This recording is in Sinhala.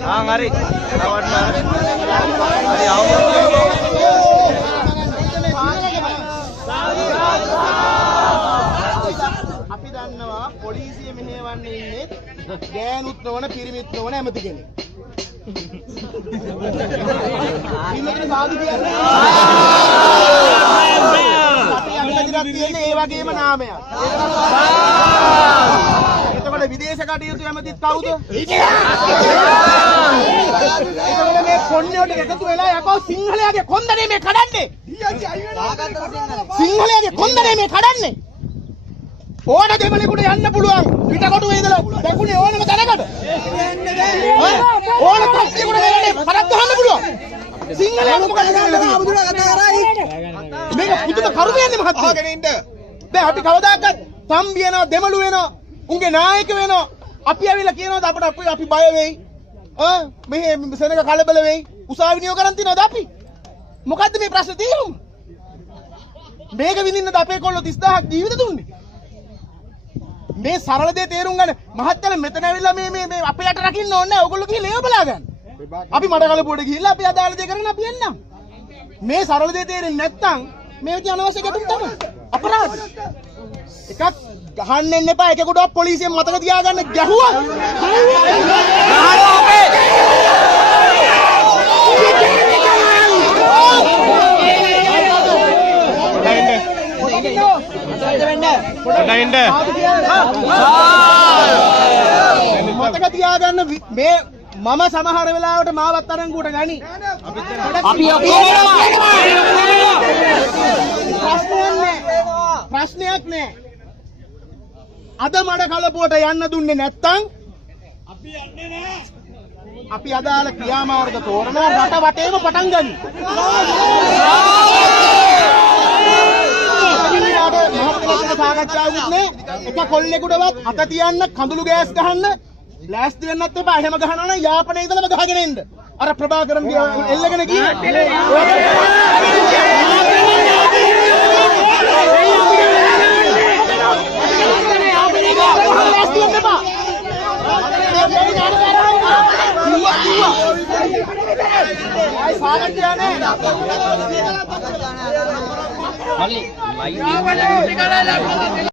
හරි. අපි දන්නවා පොලිසිය මෙහෙවන්නේ ඉන්නේ ගෑනුත් නොවන පිරිමිත් නොවන ඇමති කෙනෙක්. ඉන්නකේ සාදු කියන්නේ. අපි අගතිරක් තියෙන්නේ ඒ වගේම නාමයක්. එතකොට විදේශ කටයුතු ඇමතිත් කවුද? එතකොට මේ කොණ්ඩේට එකතු වෙලා යකෝ සිංහලයාගේ කොන්දනේ මේ කඩන්නේ. සිංහලයාගේ කොන්දනේ මේ කඩන්නේ. ඕන දෙමළෙකුට යන්න පුළුවන් පිටකොටුවේ ඉඳලා දැකුනේ ඕනම තැනකට ඕන කට්ටියකට දෙන්නේ කරක් ගහන්න පුළුවන් සිංහලයා මොකද කරන්නේ අමුදුලා කතා කරයි මේක පුදුම කරුමයන්නේ මහත්තයා අහගෙන ඉන්න දැන් අපි කවදාකවත් තම්බි වෙනවා දෙමළු වෙනවා උන්ගේ නායක වෙනවා අපි ඇවිල්ලා කියනවාද අපිට අපි බය වෙයි මෙහෙ සෙනඟ කලබල වෙයි උසාවි නියෝ කරන් තියනවාද අපි මොකද්ද මේ ප්‍රශ්නේ තේරුම මේක විඳින්නද අපේ කොල්ලෝ 30000ක් ජීවිත දුන්නේ මේ සරල දේ තේරුම් ගන්න මහත්තයලා මෙතන ඇවිල්ලා මේ අපේ යට රකින්න ඕනේ නැහැ. ඕගොල්ලෝ ගිහින් ලේව බලා ගන්න. අපි මඩකලපුවට ගිහිල්ලා අපි අදාළ දේ කරගෙන අපි එන්නම්. මේ සරල දේ තේරෙන්නේ නැත්නම් මේ විදිහ අනවශ්‍ය ගැටුම් තමයි. අපරාධ. එකක් ගහන්න එන්න එපා. එකෙකුටවත් පොලිසියෙන් මතක තියාගන්න ගැහුවා. මතක තියාගන්න මේ මම සමහර වෙලාවට මාවත් අරංගුවට ගනි. අපි ප්‍රශ්නයක් නෑ. අද මඩ කලපුවට යන්න දුන්නේ නැත්තම් අපි යන්නේ නෑ. අපි අදාළ ක්‍රියාමාර්ග තෝරන රට වටේම පටන් ගනි. සාකච්ඡාවුත් නේ එක කොල්ලෙකුටවත් අත තියන්න කඳුළු ගෑස් ගහන්න බ්ලාස්ට් වෙන්නත් එපා එහෙම ගහනවා නම් යාපනයේ ඉඳලම ගහගෙන එන්න අර ප්‍රභාකරන් එල්ලගෙන ගියේ